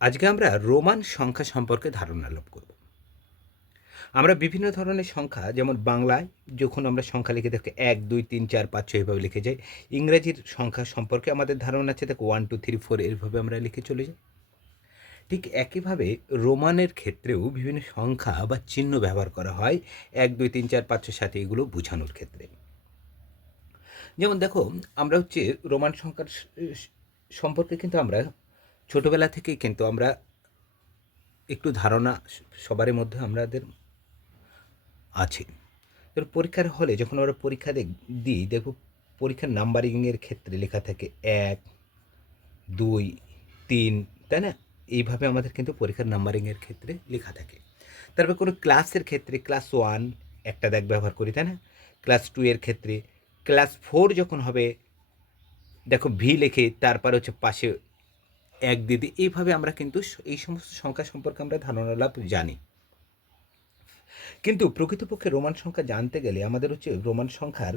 আজকে আমরা রোমান সংখ্যা সম্পর্কে ধারণা লাভ করব। আমরা বিভিন্ন ধরনের সংখ্যা, যেমন বাংলায় যখন আমরা সংখ্যা লিখে থাকি, এক, দুই, তিন, চার, পাঁচ, ছয় এভাবে লিখে যাই। ইংরেজির সংখ্যা সম্পর্কে আমাদের ধারণা আছে, দেখো ওয়ান টু থ্রি ফোর এভাবে আমরা লিখে চলে যাই। ঠিক একইভাবে রোমানের ক্ষেত্রেও বিভিন্ন সংখ্যা বা চিহ্ন ব্যবহার করা হয়, এক, দুই, তিন, চার, পাঁচ, ছয়, সাত, এগুলো বোঝানোর ক্ষেত্রে। যেমন দেখো, আমরা হচ্ছে রোমান সংখ্যার সম্পর্কে কিন্তু আমরা ছোটোবেলা থেকেই কিন্তু আমরা একটু ধারণা সবারই মধ্যে আমাদের আছে। পরীক্ষার হলে যখন আমরা পরীক্ষা দেখ- দিই দেখো পরীক্ষার নাম্বারিংয়ের ক্ষেত্রে লেখা থাকে এক, দুই, তিন, তাই না? এইভাবে আমাদের কিন্তু পরীক্ষার নাম্বারিংয়ের ক্ষেত্রে লেখা থাকে। তারপর কোনো ক্লাসের ক্ষেত্রে ক্লাস ওয়ান, একটা দাগ ব্যবহার করি, তাই না? ক্লাস টু এর ক্ষেত্রে ক্লাস ফোর যখন হবে, দেখো ভি লেখে তারপর হচ্ছে পাশে এক দিদি এইভাবে আমরা কিন্তু এই সমস্ত সংখ্যা সম্পর্কে আমরা ধারণা লাভ জানি। কিন্তু প্রকৃতপক্ষে রোমান সংখ্যা জানতে গেলে আমাদের হচ্ছে রোমান সংখ্যার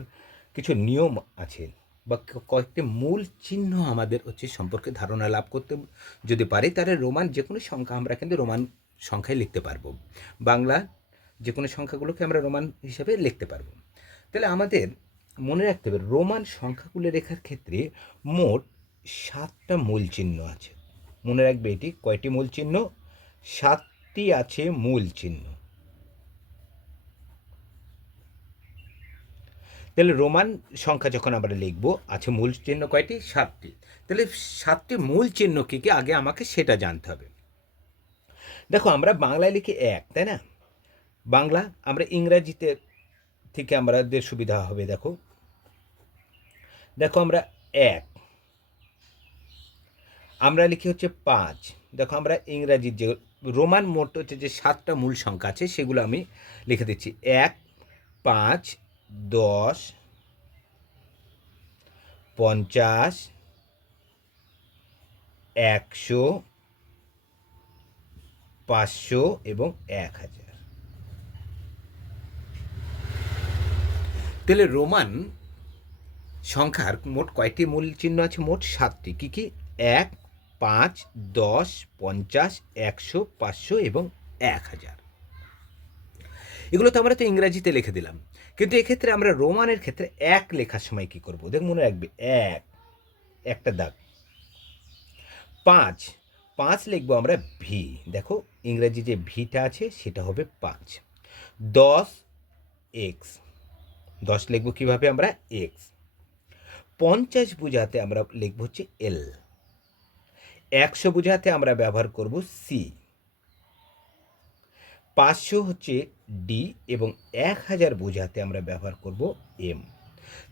কিছু নিয়ম আছে বা কয়েকটি মূল চিহ্ন আমাদের হচ্ছে সম্পর্কে ধারণা লাভ করতে যদি পারি, তাহলে রোমান যে কোনো সংখ্যা আমরা কিন্তু রোমান সংখ্যায় লিখতে পারব। বাংলা যে কোনো সংখ্যাগুলোকে আমরা রোমান হিসাবে লিখতে পারব। তাহলে আমাদের মনে রাখতে হবে, রোমান সংখ্যাগুলো লেখার ক্ষেত্রে মোট সাতটা মূল চিহ্ন আছে। মনে রাখবে এটি কয়টি মূল চিহ্ন? সাতটি আছে মূল চিহ্ন। তাহলে রোমান সংখ্যা যখন আমরা লিখব, আছে মূল চিহ্ন কয়টি? সাতটি। তাহলে সাতটি মূল চিহ্ন কী কী? আগে আমাকে সেটা জানতে হবে। দেখো, আমরা বাংলায় লিখি এক, তাই না? বাংলা, আমরা ইংরাজিতে থেকে আমাদের সুবিধা হবে, দেখো। দেখো, আমরা এক। আমরা লিখি হচ্ছে পাঁচ। দেখো আমরা ইংরাজির যে রোমান মোট হচ্ছে যে সাতটা মূল সংখ্যা আছে, সেগুলো আমি লিখে দিচ্ছি। এক, পাঁচ, দশ, পঞ্চাশ, একশো, পাঁচশো এবং এক হাজার। তাহলে রোমান সংখ্যার মোট কয়টি মূল চিহ্ন আছে? মোট সাতটি। কী কী? এক পাঁচ, দশ, পঞ্চাশ, একশো, পাঁচশো এবং এক হাজার। এগুলো তো আমরা তো ইংরাজিতে লিখে দিলাম। কিন্তু এক্ষেত্রে আমরা রোমানের ক্ষেত্রে এক লেখার সময় কি করব? দেখ, মনে রাখবে, এক, একটা দাগ। পাঁচ পাঁচ লিখব আমরা ভি। দেখো, ইংরাজি যে ভিটা আছে, সেটা হবে পাঁচ। দশ, এক্স। দশ লিখব কীভাবে আমরা? এক্স। পঞ্চাশ বোঝাতে আমরা লিখব হচ্ছে এল। একশো বোঝাতে আমরা ব্যবহার করব সি পাঁচশো হচ্ছে ডি এবং এক হাজার বোঝাতে আমরা ব্যবহার করব এম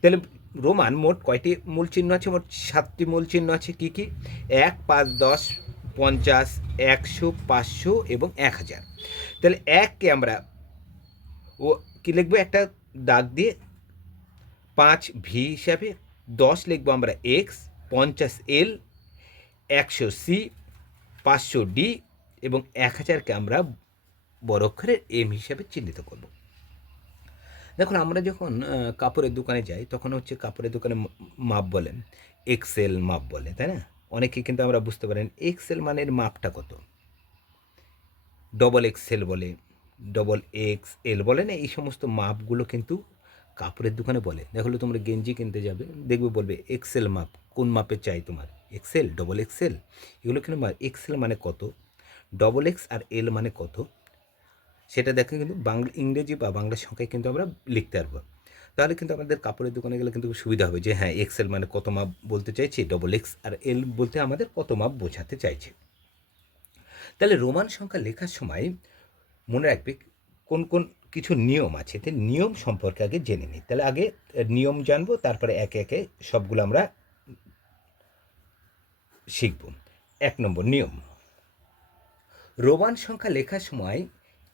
তাহলে রোমান মোট কয়টি মূল চিহ্ন আছে? মোট সাতটি মূল চিহ্ন আছে কী কী? এক, পাঁচ, দশ, পঞ্চাশ, একশো, পাঁচশো এবং এক হাজার। তাহলে এককে আমরা ও কী লিখব? একটা দাগ দিয়ে পাঁচ ভি হিসাবে দশ লিখব আমরা এক্স পঞ্চাশ এল একশো সি, পাঁচশো ডি এবং এক হাজারকে আমরা বড় অক্ষরের এম হিসাবে চিহ্নিত করব। দেখুন, আমরা যখন কাপড়ের দোকানে যাই, তখন হচ্ছে কাপড়ের দোকানে মাপ বলেন। এক্সেল মাপ বলে, তাই না? অনেকে কিন্তু আমরা বুঝতে পারেন এক্সেল মানের মাপটা কত। ডবল এক্সেল বলে, ডবল এক্স এল বলে না, এই সমস্ত মাপগুলো কিন্তু কাপড়ের দোকানে বলে। দেখো, তোমরা গেঞ্জি কিনতে যাবে, দেখবে বলবে এক্সেল মাপ, কোন মাপে চাই তোমার? এক্সেল ডবল এক্সেল এগুলো কিন্তু এক্সেল মানে কত? ডবল এক্স আর এল মানে কত? সেটা দেখে কিন্তু বাংলা, ইংরেজি বা বাংলা সংখ্যায় কিন্তু আমরা লিখতে পারব। তাহলে কিন্তু আমাদের কাপড়ের দোকানে গেলে কিন্তু সুবিধা হবে যে হ্যাঁ এক্সেল মানে কত মাপ বলতে চাইছি ডবল এক্স আর এল বলতে আমাদের কত মাপ বোঝাতে চাইছে। তাহলে রোমান সংখ্যা লেখার সময় মনে রাখবে কোন কোন কিছু নিয়ম আছে, তো নিয়ম সম্পর্কে আগে জেনে নিই। তাহলে আগে নিয়ম জানব, তারপরে একে একে সবগুলো আমরা শিখব। এক নম্বর নিয়ম। রোমান সংখ্যা লেখার সময়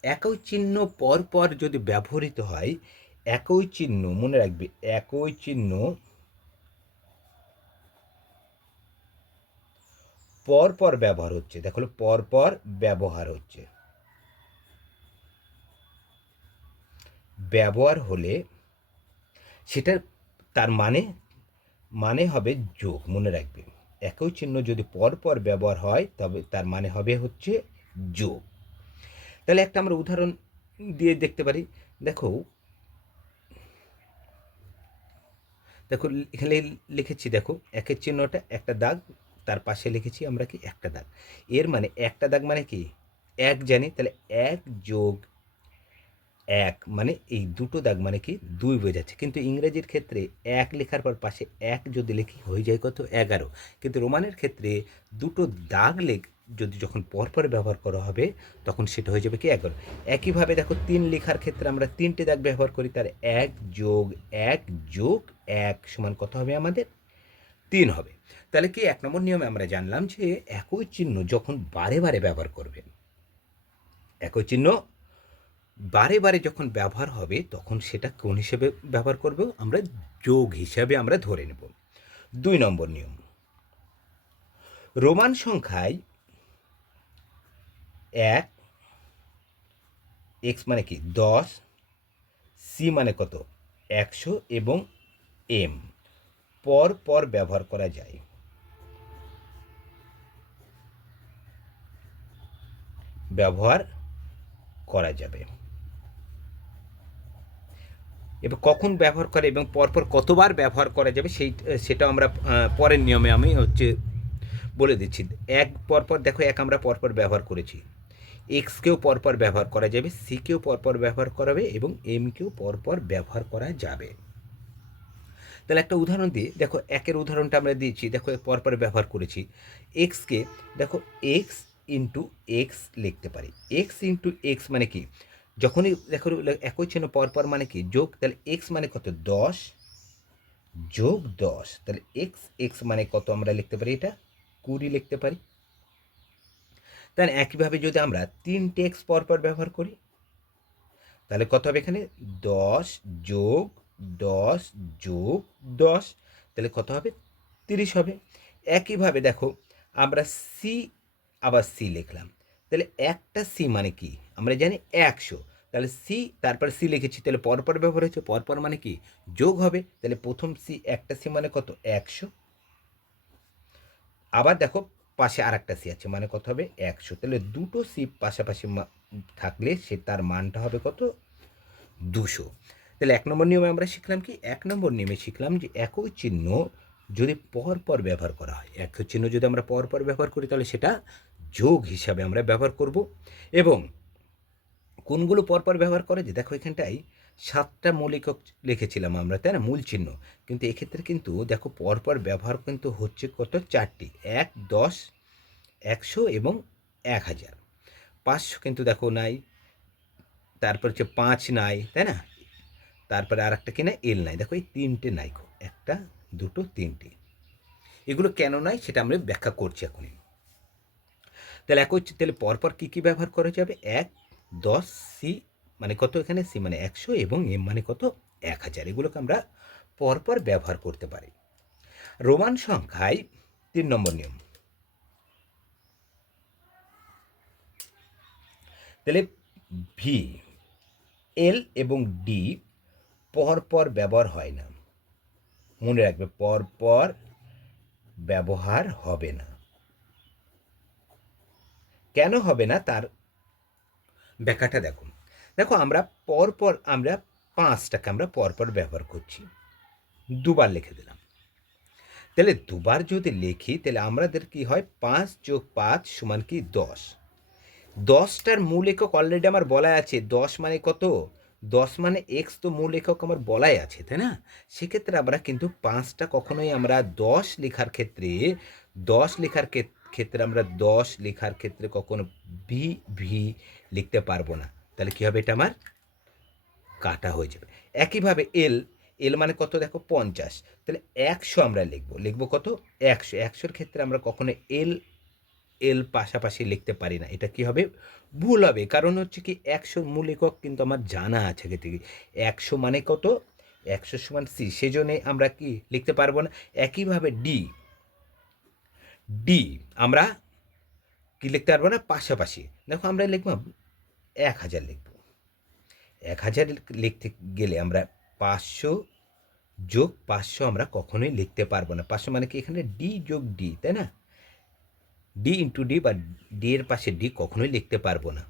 একই চিহ্ন পর পর যদি ব্যবহৃত হয়, একই চিহ্ন, মনে রাখবে, একই চিহ্ন পর পর ব্যবহার হচ্ছে। দেখো পর পর ব্যবহার হচ্ছে। ব্যবহার হলে সেটা তার মানে মানে হবে যোগ, মনে রাখবে। একই চিহ্ন যদি পরপর ব্যবহার হয়, তবে তার মানে হবে হচ্ছে যোগ। তাহলে একটা আমরা উদাহরণ দিয়ে দেখতে পারি। দেখো দেখো, এখানে লিখেছি, দেখো, একের চিহ্নটা একটা দাগ, তার পাশে লিখেছি আমরা কি একটা দাগ। এর মানে একটা দাগ মানে কি? এক জানি, তাহলে এক যোগ এক মানে এই দুটো দাগ মানে কি? দুই বোঝাচ্ছে কিন্তু ইংরেজির ক্ষেত্রে এক লেখার পর পাশে এক যদি লেখি, হয়ে যায় কত? এগারো। কিন্তু রোমানের ক্ষেত্রে দুটো দাগ লেখ, যদি যখন পরপর ব্যবহার করা হবে, তখন সেটা হয়ে যাবে কি? এগারো। একইভাবে দেখো, তিন লেখার ক্ষেত্রে আমরা তিনটে দাগ ব্যবহার করি, তার এক যোগ এক যোগ এক সমান কত হবে আমাদের? তিন হবে। তাহলে কি এক নম্বর নিয়মে আমরা জানলাম যে একই চিহ্ন যখন বারে বারে ব্যবহার করবেন, একই চিহ্ন বারে বারে যখন ব্যবহার হবে, তখন সেটা কোন হিসেবে ব্যবহার করব? আমরা যোগ হিসাবে আমরা ধরে নেব। দুই নম্বর নিয়ম। রোমান সংখ্যায় এক, এক্স মানে কি? দশ, সি মানে কত? একশো এবং এম। পর পর ব্যবহার করা যায়। ব্যবহার করা যাবে। এবার কখন ব্যবহার করে এবং পরপর কতবার ব্যবহার করা যাবে সেই সেটা আমরা পরের নিয়মে আমি হচ্ছে বলে দিচ্ছি। এক পরপর, দেখো এক আমরা পরপর ব্যবহার করেছি। এক্সকেও পরপর ব্যবহার করা যাবে সিকেও পরপর ব্যবহার করা করাবে এবং এমকেও পরপর ব্যবহার করা যাবে। তাহলে একটা উদাহরণ দিই দেখো একের উদাহরণটা আমরা দিয়েছি, দেখো পরপর ব্যবহার করেছি। এক্সকে দেখো এক্স ইন্টু এক্স লিখতে পারি। এক্স ইন্টু এক্স মানে কি? যখনই দেখো একই চিহ্ন পরপর মানে কি? যোগ তাহলে এক্স মানে কত? দশ। যোগ দশ, তাহলে এক্স এক্স মানে কত আমরা লিখতে পারি এটা? কুড়ি লিখতে পারি। তাহলে একইভাবে যদি আমরা তিনটে এক্স পরপর ব্যবহার করি, তাহলে কত হবে এখানে? দশ যোগ দশ যোগ দশ, তাহলে কত হবে? তিরিশ হবে। একইভাবে দেখো, আমরা সি আবার সি লিখলাম। তাহলে একটা সি মানে কি? আমরা জানি একশো। তাহলে সি, তারপর সি লিখেছি, তাহলে পরপর ব্যবহার হয়েছে, পরপর মানে কি? যোগ হবে, তাহলে প্রথম সি, একটা সি মানে কত? একশো। আবার দেখো, পাশে আর একটা সি আছে মানে কত হবে? একশো। তাহলে দুটো সি পাশাপাশি থাকলে সে, তার মানটা হবে কত? দুশো। তাহলে এক নম্বর নিয়মে আমরা শিখলাম কি? এক নম্বর নিয়মে শিখলাম যে একই চিহ্ন যদি পর পর ব্যবহার করা হয়, একই চিহ্ন যদি আমরা পর পর ব্যবহার করি, তাহলে সেটা যোগ হিসাবে আমরা ব্যবহার করব এবং কোনগুলো পরপর ব্যবহার করে যে দেখো এখানটায় সাতটা মৌলিকক লিখেছিলাম আমরা, তাই না? মূল চিহ্ন। কিন্তু এক্ষেত্রে কিন্তু দেখো পরপর ব্যবহার কিন্তু হচ্ছে কত? চারটি। এক, দশ, একশো এবং এক হাজার। পাঁচশো কিন্তু দেখো নাই। তারপর হচ্ছে পাঁচ নাই, তাই না? তারপরে আর একটা কিনা এল নাই। দেখো এই তিনটে নাই একটা, দুটো, তিনটে। এগুলো কেন নাই? সেটা আমরা ব্যাখ্যা করছি এখনই। তাহলে এক হচ্ছে, তাহলে পরপর কী কী ব্যবহার করা যাবে? এক, দশ সি মানে কত এখানে সি মানে একশো এবং এম মানে কত? এক হাজার। এগুলোকে আমরা পরপর ব্যবহার করতে পারি। রোমান সংখ্যায় তিন নম্বর নিয়ম। তাহলে ভি এল এবং ডি পরপর ব্যবহার হয় না। মনে রাখবে, পরপর ব্যবহার হবে না। কেন হবে না তার ব্যাখ্যাটা দেখুন। দেখো, আমরা পরপর, আমরা পাঁচটাকে আমরা পরপর ব্যবহার করছি। দুবার লিখে দিলাম। তাহলে দুবার যদি লিখি, তাহলে আমাদের কি হয়? পাঁচ যোগ পাঁচ সমান কি? দশ। দশটার মূল একক অলরেডি আমার বলা আছে। দশ মানে কত? দশ মানে এক্স তো মূল একক আমার বলাই আছে, তাই না? সেক্ষেত্রে আমরা কিন্তু পাঁচটা কখনোই আমরা দশ লেখার ক্ষেত্রে, দশ লেখার ক্ষেত- ক্ষেত্রে আমরা দশ লেখার ক্ষেত্রে কখনো ভি ভি লিখতে পারব না। তাহলে কী হবে? এটা আমার কাটা হয়ে যাবে। একইভাবে এল এল মানে কত? দেখো, পঞ্চাশ। তাহলে একশো আমরা লিখব। লিখব কত? একশো। একশোর ক্ষেত্রে আমরা কখনো এল এল পাশাপাশি লিখতে পারি না। এটা কি হবে? ভুল হবে। কারণ হচ্ছে কি, একশো মূল একক কিন্তু আমার জানা আছে আগে থেকে। একশো মানে কত? একশো সমান সি সেজন্য আমরা কি লিখতে পারব না? একইভাবে ডি ডি আমরা কি লিখতে পারব না? পাশাপাশি। দেখো আমরা লিখব এক হাজার লিখব। এক হাজার লিখতে গেলে আমরা পাঁচশো যোগ পাঁচশো আমরা কখনোই লিখতে পারব না। পাঁচশো মানে কি? এখানে ডি যোগ ডি তাই না? ডি ইন্টু ডি বা ডি এর পাশে ডি কখনোই লিখতে পারব না।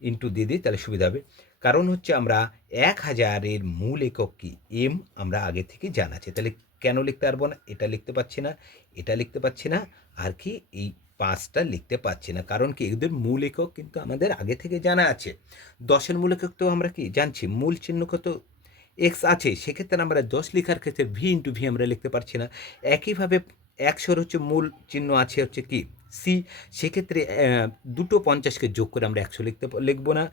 ইন্টু দিয়ে দিই, তাহলে সুবিধা হবে। কারণ হচ্ছে আমরা এক হাজারের মূল একক কি? এম আমরা আগে থেকে জানা আছে। তাহলে কেন লিখতে পারব না? এটা লিখতে পারছি না, এটা লিখতে পারছি না, আর কি এই পাঁচটা লিখতে পারছি না। কারণ কি? এদের মূল একক কিন্তু আমাদের আগে থেকে জানা আছে। দশের মূল একক তো আমরা কি জানছি? মূল চিহ্ন কত? এক্স আছে, সেক্ষেত্রে আমরা দশ লেখার ক্ষেত্রে ভি ইন্টু ভি আমরা লিখতে পারছি না। একইভাবে একশোর হচ্ছে মূল চিহ্ন আছে হচ্ছে কি? সি, সেক্ষেত্রে দুটো পঞ্চাশকে যোগ করে আমরা একশো লিখতে লিখব না।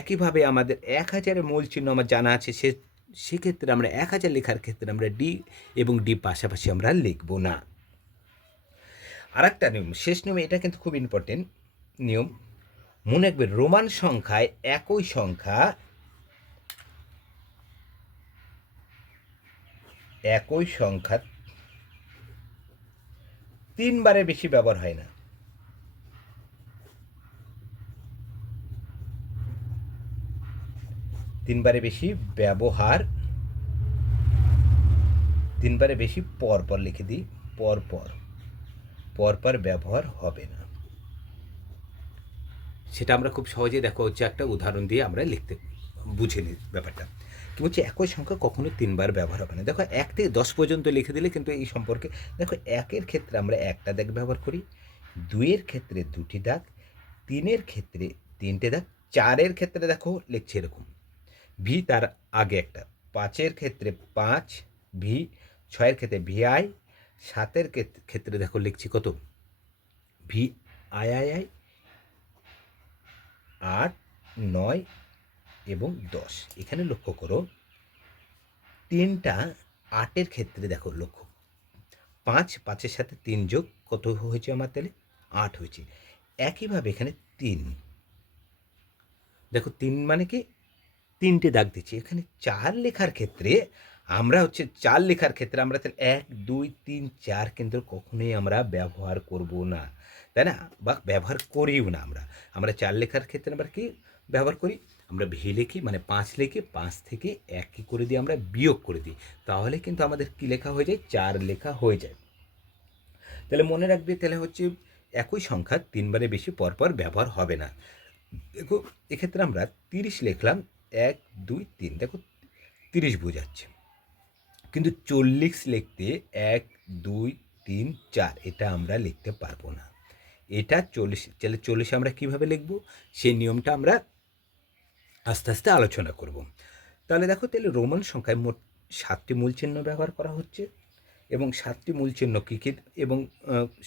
একইভাবে আমাদের এক হাজারের মূল চিহ্ন আমার জানা আছে, সে সেক্ষেত্রে আমরা এক হাজার লেখার ক্ষেত্রে আমরা ডি এবং ডি পাশাপাশি আমরা লিখব না। আর একটা নিয়ম, শেষ নিয়ম এটা কিন্তু খুব ইম্পর্টেন্ট নিয়ম, মনে রাখবে রোমান সংখ্যায় একই সংখ্যা একই সংখ্যা তিনবারের বেশি ব্যবহার হয় না। তিনবারে বেশি ব্যবহার তিনবারে বেশি পর পর লিখে দিই, পর পর। পর পর ব্যবহার হবে না। সেটা আমরা খুব সহজে দেখো, হচ্ছে একটা উদাহরণ দিয়ে আমরা লিখতে বুঝে নিই ব্যাপারটা। কি বলছি, একই সংখ্যা কখনো তিনবার ব্যবহার হবে না। দেখো, এক থেকে দশ পর্যন্ত লিখে দিলে কিন্তু এই সম্পর্কে, দেখো, একের ক্ষেত্রে আমরা একটা দাগ ব্যবহার করি, দুইয়ের ক্ষেত্রে দুটি দাগ, তিনের ক্ষেত্রে তিনটে দাগ, চারের ক্ষেত্রে দেখো, লিখছে এরকম। ভি তার আগে একটা। পাঁচের ক্ষেত্রে পাঁচ, ভি ছয়ের ক্ষেত্রে ভি আই, সাতের ক্ষেত- ক্ষেত্রে দেখো লিখছি কত? ভি আই আই আই, আট, নয় এবং দশ। এখানে লক্ষ্য করো, তিনটা আটের ক্ষেত্রে দেখো লক্ষ্য। পাঁচ, পাঁচের সাথে তিন যোগ কত হয়েছে আমার তাহলে? আট হয়েছে। একইভাবে এখানে তিন। দেখো তিন মানে কি? তিনটে দাগ দিচ্ছি। এখানে চার লেখার ক্ষেত্রে আমরা হচ্ছে চার লেখার ক্ষেত্রে আমরা তাহলে এক, দুই, তিন, চার কিন্তু কখনোই আমরা ব্যবহার করব না। তাই না? বা ব্যবহার করিও না আমরা। আমরা চার লেখার ক্ষেত্রে আমরা কি ব্যবহার করি? আমরা ভি লিখি মানে পাঁচ লিখে পাঁচ থেকে এক কি করে দিই আমরা বিয়োগ করে দিই। তাহলে কিন্তু আমাদের কি লেখা হয়ে যায়? চার লেখা হয়ে যায়। তাহলে মনে রাখবে তাহলে হচ্ছে একই সংখ্যা তিনবারে বেশি পরপর ব্যবহার হবে না। দেখো, এক্ষেত্রে আমরা তিরিশ লিখলাম এক, দুই, তিন, দেখো তিরিশ বোঝাচ্ছে। কিন্তু চল্লিশ লিখতে এক, দুই, তিন, চার, এটা আমরা লিখতে পারব না। এটা চল্লিশ, তাহলে চল্লিশে আমরা কীভাবে লিখব? সেই নিয়মটা আমরা আস্তে আস্তে আলোচনা করব। তাহলে দেখো, তাহলে রোমান সংখ্যায় মোট সাতটি মূল চিহ্ন ব্যবহার করা হচ্ছে। এবং সাতটি মূল চিহ্ন কী কী? এবং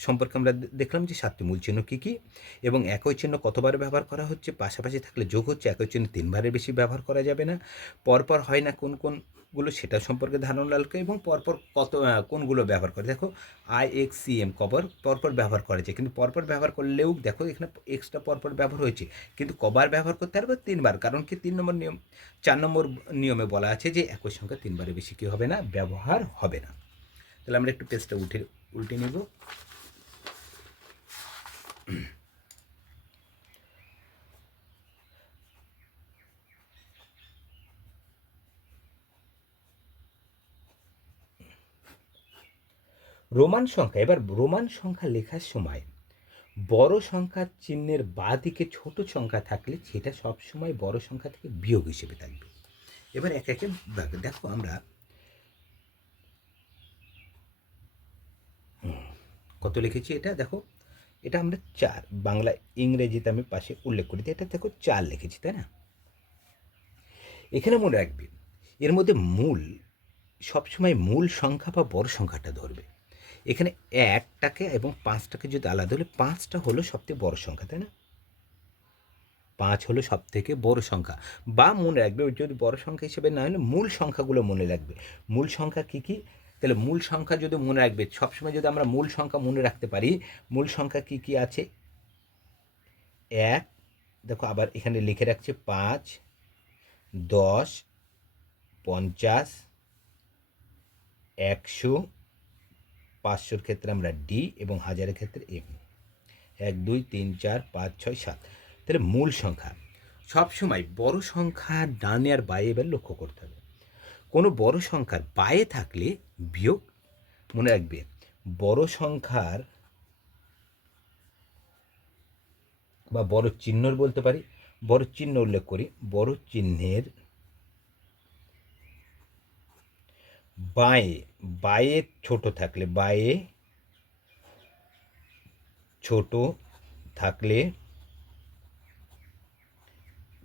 সম্পর্কে আমরা দেখলাম যে সাতটি মূল চিহ্ন কী কী? এবং একই চিহ্ন কতবার ব্যবহার করা হচ্ছে? পাশাপাশি থাকলে যোগ হচ্ছে, একই চিহ্ন তিনবারের বেশি ব্যবহার করা যাবে না। পরপর হয় না কোন, কোনগুলো সেটা সম্পর্কে ধারণা লাগবে এবং পরপর কত কোনগুলো ব্যবহার করে। দেখো আই এক্স সি এম কবার পরপর ব্যবহার করা যায়। কিন্তু পরপর ব্যবহার করলেও দেখো এখানে এক্সট্রা পরপর ব্যবহার হয়েছে। কিন্তু কবার ব্যবহার করতে পারবে তিনবার। কারণ কি তিন নম্বর নিয়ম, চার নম্বর নিয়মে বলা আছে যে একই সংখ্যা তিনবারের বেশি কী হবে না? ব্যবহার হবে না। তাহলে আমরা একটু পেজটা উঠে, উল্টে নেব। রোমান সংখ্যা, এবার রোমান সংখ্যা লেখার সময় বড় সংখ্যার চিহ্নের বাঁ দিকে ছোট সংখ্যা থাকলে সেটা সবসময় বড় সংখ্যা থেকে বিয়োগ হিসেবে থাকবে। এবার এক একে দেখো আমরা কত লিখেছি এটা? দেখো, এটা আমরা চার, বাংলা ইংরেজিতে আমি পাশে উল্লেখ করি এটা দেখো চার লিখেছি, তাই না? এখানে মনে রাখবে, এর মধ্যে মূল, সবসময় মূল সংখ্যা বা বড় সংখ্যাটা ধরবে। এখানে একটাকে এবং পাঁচটাকে যদি আলাদা হলে পাঁচটা হলো সবথেকে বড় সংখ্যা, তাই না? পাঁচ হলো সব থেকে বড় সংখ্যা। বা মনে রাখবে, যদি বড় সংখ্যা হিসেবে না হলে মূল সংখ্যাগুলো মনে রাখবে। মূল সংখ্যা কী কী? তাহলে মূল সংখ্যা যদি মনে রাখবে, সবসময় যদি আমরা মূল সংখ্যা মনে রাখতে পারি, মূল সংখ্যা কী কী আছে? এক, দেখো আবার এখানে লিখে রাখছে পাঁচ, দশ, পঞ্চাশ, একশো, পাঁচশোর ক্ষেত্রে আমরা ডি এবং হাজারের ক্ষেত্রে এম এক, দুই, তিন, চার, পাঁচ, ছয়, সাত। তাহলে মূল সংখ্যা। সবসময় বড় সংখ্যা ডানে আর বাইরে এবার লক্ষ্য করতে হবে। কোনো বড় সংখ্যার বায়ে থাকলে বিয়োগ মনে রাখবে। বড় সংখ্যার বা বড় চিহ্নর বলতে পারি, বড় চিহ্ন উল্লেখ করি, বড় চিহ্নের বায়ে বায়ে ছোট থাকলে, বায়ে ছোট থাকলে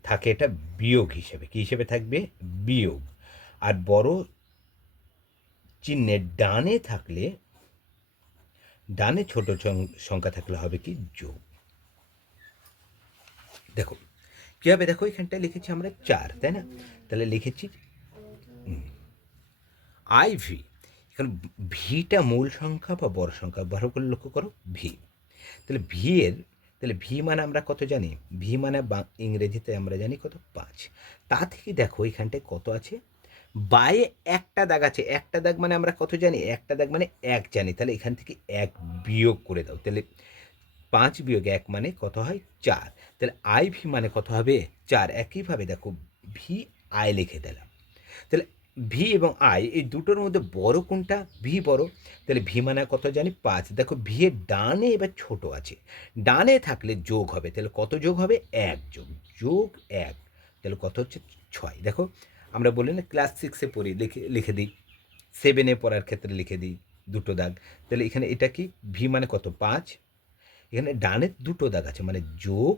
থাকে এটা বিয়োগ হিসেবে। কি হিসেবে থাকবে? বিয়োগ। আর বড় চিহ্নের ডানে থাকলে, ডানে ছোট সংখ্যা থাকলে হবে কি যোগ। দেখো কীভাবে দেখো, এখানটায় লিখেছি আমরা চার, তাই না? তাহলে লিখেছি আই ভি এখন ভিটা মূল সংখ্যা বা বড় সংখ্যা ভালো করে লক্ষ্য করো ভি তাহলে ভি এর, তাহলে ভি মানে আমরা কত জানি? ভি মানে ইংরেজিতে আমরা জানি কত? পাঁচ। তা থেকে দেখো, এখানটায় কত আছে? বায়ে একটা দাগ আছে, একটা দাগ মানে আমরা কত জানি? একটা দাগ মানে এক জানি। তাহলে এখান থেকে এক বিয়োগ করে দাও। তাহলে পাঁচ বিয়োগ এক মানে কত হয়? চার। তাহলে আই ভি মানে কত হবে? চার। একইভাবে দেখো ভি আই লিখে দিলাম। তাহলে ভি এবং আই এই দুটোর মধ্যে বড় কোনটা? ভি বড়। তাহলে ভি মানে কত জানি? পাঁচ। দেখো ভি এর ডানে এবার ছোট আছে। ডানে থাকলে যোগ হবে। তাহলে কত যোগ হবে? এক যোগ। যোগ এক। তাহলে কত হচ্ছে? ছয়। দেখো আমরা বলি না ক্লাস সিক্সে পড়ি, লিখে লিখে দিই। সেভেনে পড়ার ক্ষেত্রে লিখে দিই দুটো দাগ। তাহলে এখানে এটা কি? ভি মানে কত? পাঁচ। এখানে ডানে দুটো দাগ আছে মানে যোগ,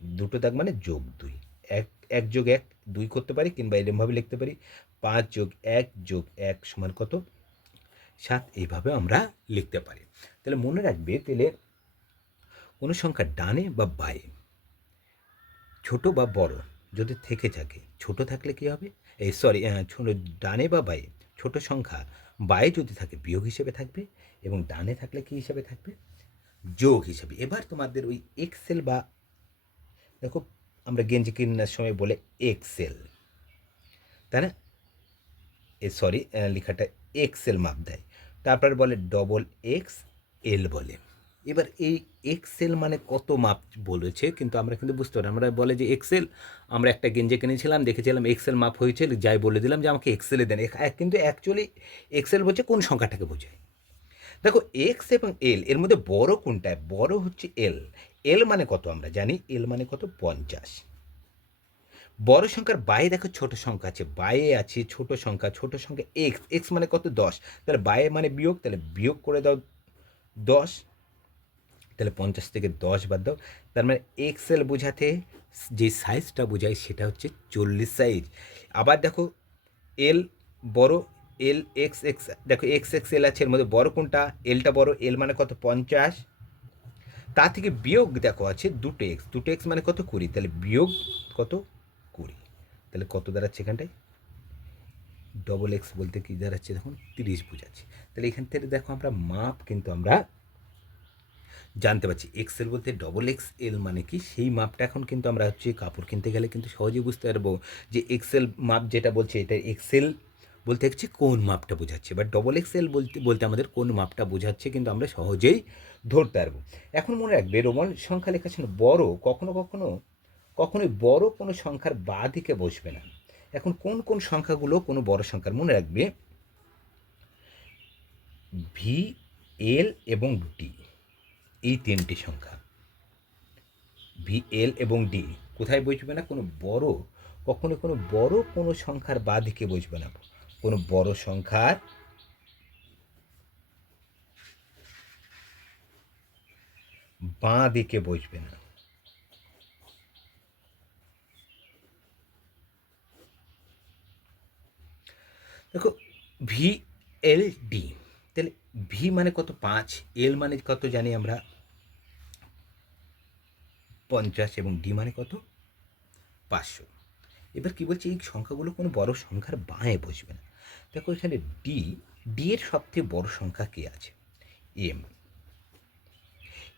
দুটো দাগ মানে যোগ দুই। এক এক যোগ এক দুই করতে পারি কিংবা এরমভাবে লিখতে পারি। পাঁচ যোগ এক যোগ এক সমান কত? সাত। এইভাবে আমরা লিখতে পারি। তাহলে মনে রাখবে, তাহলে কোনো সংখ্যা ডানে বা বায়ে, ছোট বা বড় যদি থেকে থাকে, ছোট থাকলে কি হবে? এই সরি ছোট ডানে বা বায়ে? ছোট সংখ্যা বায়ে যদি থাকে, বিয়োগ হিসেবে থাকবে এবং ডানে থাকলে কি হিসেবে থাকবে? যোগ হিসেবে। এবার তোমাদের ওই এক্সেল বা দেখো, আমরা গেঞ্জি কিনার সময় বলে এক্সেল তাই না? এ সরি লেখাটা এক্সেল মাপ দেয়। তারপরে বলে ডবল এক্স এল বলে। এবার এই এক্সেল মানে কত মাপ বলেছে? কিন্তু আমরা কিন্তু বুঝতে পারি আমরা বলে যে এক্সেল আমরা একটা গেঞ্জি কিনেছিলাম, দেখেছিলাম এক্সেল মাপ হয়েছে, যাই বলে দিলাম যে আমাকে এক্সেলে দেন। কিন্তু অ্যাকচুয়ালি এক্সেল বলছে কোন সংখ্যাটাকে বোঝায়। দেখো এক্স এবং এল এর মধ্যে বড় কোনটা? বড় হচ্ছে এল এল মানে কত আমরা জানি? এল মানে কত? পঞ্চাশ। বড় সংখ্যার বাইরে দেখো ছোট সংখ্যা আছে। বাইরে আছে, ছোট সংখ্যা ছোট সংখ্যা এক্স এক্স মানে কত? দশ। তাহলে বাইরে মানে বিয়োগ, তাহলে বিয়োগ করে দাও দশ। তাহলে পঞ্চাশ থেকে দশ বাদ দাও। তার মানে এক্সেল বোঝাতে যে সাইজটা বোঝায় সেটা হচ্ছে চল্লিশ সাইজ আবার দেখো এল বড় এল এক্স এক্স দেখো এক্স এক্স এল আছে, এর মধ্যে বড় কোনটা? এলটা বড় এল মানে কত? পঞ্চাশ। তা থেকে বিয়োগ দেখো আছে দুটো এক্স দুটো এক্স মানে কত? কুড়ি। তাহলে বিয়োগ কত? কুড়ি। তাহলে কত দাঁড়াচ্ছে এখানটায়? ডবল এক্স বলতে কি দাঁড়াচ্ছে? দেখুন, তিরিশ বোঝাচ্ছে। তাহলে এখান থেকে দেখো আমরা মাপ কিন্তু আমরা জানতে পারছি। এক্সেল বলতে ডবল এক্স এল মানে কি? সেই মাপটা এখন কিন্তু আমরা হচ্ছে কাপড় কিনতে গেলে কিন্তু সহজেই বুঝতে পারব যে এক্সেল মাপ যেটা বলছে, এটা এক্সেল বলতে হচ্ছে কোন মাপটা বোঝাচ্ছে? বা ডবল এক্সেল বলতে বলতে আমাদের কোন মাপটা বোঝাচ্ছে কিন্তু আমরা সহজেই ধরতে পারব। এখন মনে রাখবে, রোমান সংখ্যা লেখা ছিল বড় কখনো কখনো, কখনোই বড় কোনো সংখ্যার বা দিকে বসবে না। এখন কোন কোন সংখ্যাগুলো কোনো বড় সংখ্যার? মনে রাখবে ভি এল এবং ডি এই তিনটি সংখ্যা। ভি এল এবং ডি কোথায় বসবে না? কোনো বড়, কখনো কোনো বড় কোনো সংখ্যার বা দিকে বসবে না। কোনো বড় সংখ্যার বাঁ দিকে বসবে না। দেখো ভি এল ডি তাহলে ভি মানে কত? পাঁচ এল মানে কত জানি আমরা? পঞ্চাশ এবং ডি মানে কত? পাঁচশো। এবার কি বলছে? এই সংখ্যাগুলো কোনো বড় সংখ্যার বাঁয়ে বসবে না। দেখো এখানে ডি ডি এর সবথেকে বড় সংখ্যা কে আছে? এম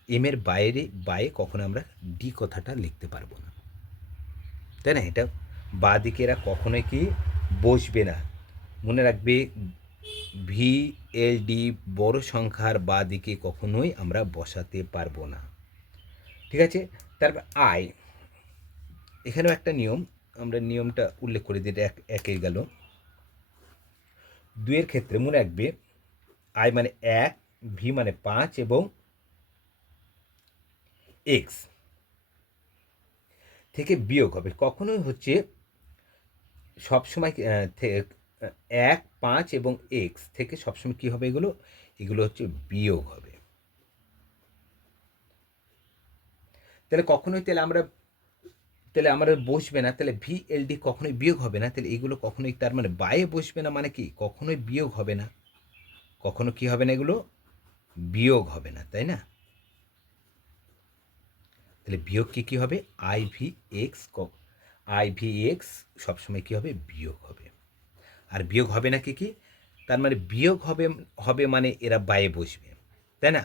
এম এর বাইরে, বায়ে কখনো আমরা ডি কথাটা লিখতে পারব না। তাই না? এটা বা দিকে এরা কখনোই কি বসবে না। মনে রাখবে ভি এল ডি বড় সংখ্যার বা দিকে কখনোই আমরা বসাতে পারব না। ঠিক আছে? তারপর আই এখানেও একটা নিয়ম, আমরা নিয়মটা উল্লেখ করে দিই এক একে গেল। দুইয়ের ক্ষেত্রে মনে রাখবে আই মানে এক ভি মানে পাঁচ এবং এক্স থেকে বিয়োগ হবে। কখনোই হচ্ছে সবসময় এক, পাঁচ এবং এক্স থেকে সবসময় কী হবে এগুলো? এগুলো হচ্ছে বিয়োগ হবে। তাহলে কখনোই তাহলে আমরা তাহলে আমরা বসবে না, তাহলে ভি এল ডি কখনোই বিয়োগ হবে না, তাহলে এগুলো কখনোই তার মানে বায়ে বসবে না মানে কি? কখনোই বিয়োগ হবে না। কখনো কি হবে না এগুলো? বিয়োগ হবে না, তাই না? তাহলে বিয়োগ কি কি হবে? I V X I V X সবসময় কি হবে? বিয়োগ হবে। আর বিয়োগ হবে না কি কি? তার মানে বিয়োগ হবে হবে মানে এরা বায়ে বসবে, তাই না?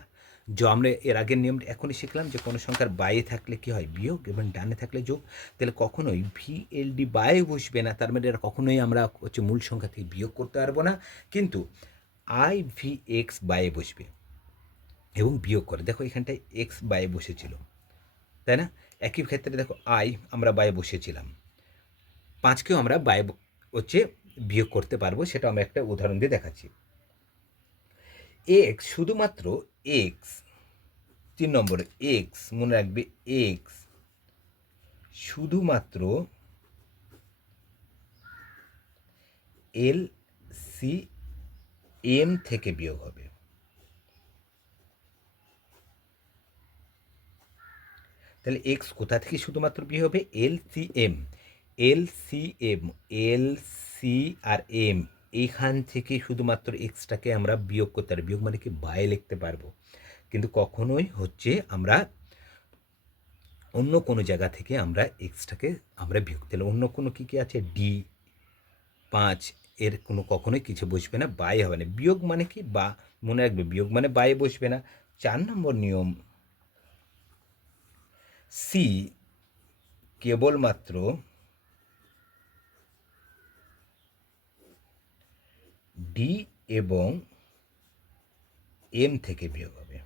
যে আমরা এর আগের নিয়ম এখনই শিখলাম যে কোনো সংখ্যার বায়ে থাকলে কি হয়? বিয়োগ এবং ডানে থাকলে যোগ। তাহলে কখনোই ভি এল ডি বায়ে বসবে না। তার মানে এরা কখনোই আমরা হচ্ছে মূল সংখ্যা থেকে বিয়োগ করতে পারব না। কিন্তু আই ভি এক্স বায়ে বসবে এবং বিয়োগ করে। দেখো এখানটায় এক্স বায়ে বসেছিল, তাই না? একই ক্ষেত্রে দেখো আই আমরা বায়ে বসেছিলাম। পাঁচকেও আমরা বায়ে হচ্ছে বিয়োগ করতে পারব, সেটা আমরা একটা উদাহরণ দিয়ে দেখাচ্ছি। এক্স শুধুমাত্র এক্স তিন নম্বর এক্স মনে রাখবে এক্স শুধুমাত্র এল সি এম থেকে বিয়োগ হবে। তাহলে এক্স কোথা থেকে শুধুমাত্র বিয়োগ হবে? L C M L C M L C আর এম এইখান থেকে শুধুমাত্র এক্সটাকে আমরা বিয়োগ করতে পারি বিয়োগ মানে কি? বায়ে লিখতে পারব। কিন্তু কখনোই হচ্ছে আমরা অন্য কোনো জায়গা থেকে আমরা এক্সটাকে আমরা বিয়োগ তাহলে অন্য কোনো কী কী আছে? ডি পাঁচ এর কোনো কখনোই কিছু বসবে না, বায়ে হবে না। বিয়োগ মানে কি? বা মনে রাখবে, বিয়োগ মানে বায়ে বসবে না। চার নম্বর নিয়ম সি কেবলমাত্র ডি এবং এম থেকে বিয়োগ হবে।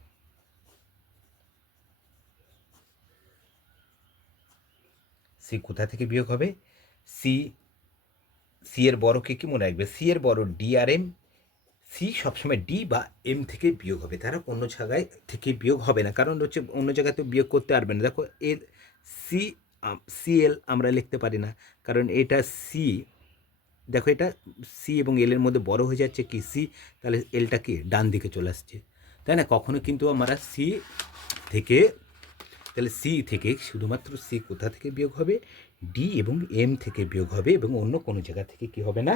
সি কোথা থেকে বিয়োগ হবে? সি সি এর বড় কে মনে রাখবে? সি এর বড় ডি আর এম সি সবসময় ডি বা এম থেকে বিয়োগ হবে। তারা অন্য জায়গায় থেকে বিয়োগ হবে না। কারণ হচ্ছে অন্য জায়গাতে বিয়োগ করতে পারবে না। দেখো এর সি সি এল আমরা লিখতে পারি না। কারণ এটা সি দেখো এটা সি এবং এল এর মধ্যে বড় হয়ে যাচ্ছে কি সি তাহলে এলটা কি? ডান দিকে চলে আসছে। তাই না? কখনো কিন্তু আমরা সি থেকে, তাহলে সি থেকে শুধুমাত্র সি কোথা থেকে বিয়োগ হবে? ডি এবং এম থেকে বিয়োগ হবে এবং অন্য কোনো জায়গা থেকে কি হবে না?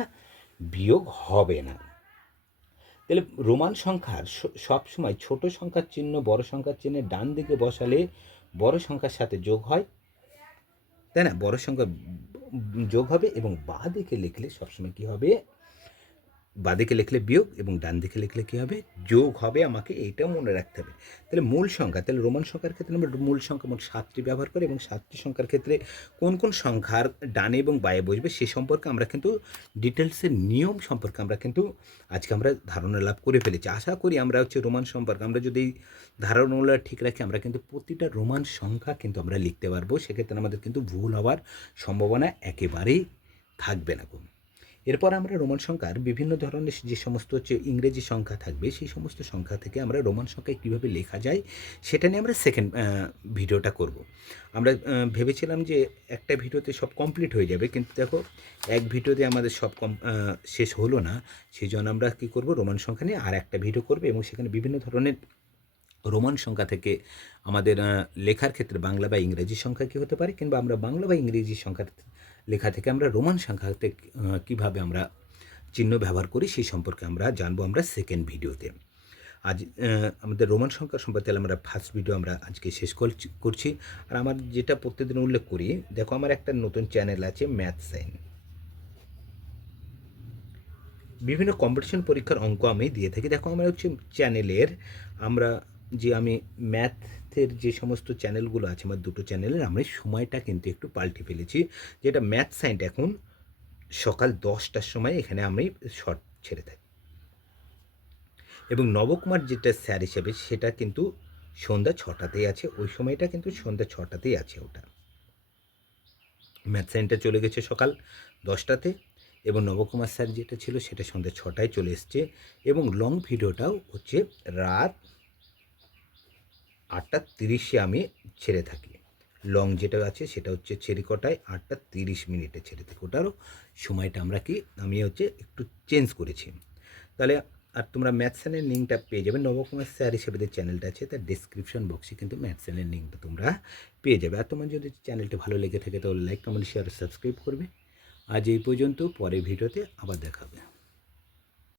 বিয়োগ হবে না। তাহলে রোমান সংখ্যার সবসময় ছোট সংখ্যার চিহ্ন, বড় সংখ্যার চিহ্নে ডান দিকে বসালে বড় সংখ্যার সাথে যোগ হয়। তাই না? বড় সংখ্যা যোগ হবে এবং বা দিকে লিখলে সবসময় কী হবে? বাঁ দিকে লিখলে বিয়োগ এবং ডান দিকে লিখলে কী হবে? যোগ হবে আমাকে এইটাও মনে রাখতে হবে। তাহলে মূল সংখ্যা, তাহলে রোমান সংখ্যার ক্ষেত্রে আমরা মূল সংখ্যা মোট সাতটি ব্যবহার করি এবং সাতটি সংখ্যার ক্ষেত্রে কোন কোন সংখ্যার ডানে এবং বায়ে বসবে সে সম্পর্কে আমরা কিন্তু ডিটেলসের নিয়ম সম্পর্কে আমরা কিন্তু আজকে আমরা ধারণা লাভ করে ফেলেছি। আশা করি আমরা হচ্ছে রোমান সম্পর্কে আমরা যদি ধারণাগুলো ঠিক রাখি, আমরা কিন্তু প্রতিটা রোমান সংখ্যা কিন্তু আমরা লিখতে পারব। সেক্ষেত্রে আমাদের কিন্তু ভুল হওয়ার সম্ভাবনা একেবারেই থাকবে না কোনো এরপর আমরা রোমান সংখ্যার বিভিন্ন ধরনের যে সমস্ত হচ্ছে ইংরেজি সংখ্যা থাকবে, সেই সমস্ত সংখ্যা থেকে আমরা রোমান সংখ্যায় কীভাবে লেখা যায়, সেটা নিয়ে আমরা সেকেন্ড ভিডিওটা করব। আমরা ভেবেছিলাম যে একটা ভিডিওতে সব কমপ্লিট হয়ে যাবে, কিন্তু দেখো এক ভিডিওতে আমাদের সব কম শেষ হলো না সেই জন্য আমরা কী করব, রোমান সংখ্যা নিয়ে আর একটা ভিডিও করব এবং সেখানে বিভিন্ন ধরনের রোমান সংখ্যা থেকে আমাদের লেখার ক্ষেত্রে বাংলা বা ইংরেজি সংখ্যা কী হতে পারে, কিংবা আমরা বাংলা বা ইংরেজি সংখ্যা লেখা থেকে আমরা রোমান সংখ্যাতে কীভাবে আমরা চিহ্ন ব্যবহার করি সেই সম্পর্কে আমরা জানব আমরা সেকেন্ড ভিডিওতে আজ আমাদের রোমান সংখ্যা সম্পর্কে তাহলে আমরা ফার্স্ট ভিডিও আমরা আজকে শেষ করছি- আর আমার যেটা প্রত্যেকদিন উল্লেখ করি, দেখো আমার একটা নতুন চ্যানেল আছে ম্যাথ সাইন। বিভিন্ন কম্পিটিশন পরীক্ষার অঙ্ক আমি দিয়ে থাকি। দেখো আমার হচ্ছে চ্যানেলের আমরা যে আমি ম্যাথের যে সমস্ত চ্যানেলগুলো আছে আমার দুটো চ্যানেলের আমি সময়টা কিন্তু একটু পাল্টে ফেলেছি। যেটা ম্যাথ সাইন্ট এখন সকাল দশটার সময় এখানে আমি শর্ট ছেড়ে থাকি। এবং নবকুমার যেটা স্যার হিসেবে, সেটা কিন্তু সন্ধ্যা ছটাতেই আছে। ওই সময়টা কিন্তু সন্ধ্যা ছটাতেই আছে ওটা। ম্যাথ সাইনটা চলে গেছে সকাল দশটাতে এবং নবকুমার স্যার যেটা ছিল, সেটা সন্ধ্যা ছটায় চলে এসছে। এবং লং ভিডিওটাও হচ্ছে রাত আটটা তিরিশে আমি ছেড়ে থাকি। লং যেটা আছে সেটা হচ্ছে ছেড়ে কটায় আটটা তিরিশ মিনিটে ছেড়ে থাকি। ওটারও সময়টা আমরা কি আমি হচ্ছে একটু চেঞ্জ করেছি। তাহলে আর তোমরা ম্যাথসানের লিঙ্কটা পেয়ে যাবে। নবকুমার স্যার হিসেবে যে চ্যানেলটা আছে তার ডিসক্রিপশন বক্সে কিন্তু ম্যাথসানের লিঙ্কটা তোমরা পেয়ে যাবে। আর তোমার যদি চ্যানেলটা ভালো লেগে থাকে তাহলে লাইক কমেন্ট শেয়ার সাবস্ক্রাইব করবে। আজ এই পর্যন্ত, পরের ভিডিওতে আবার দেখাবে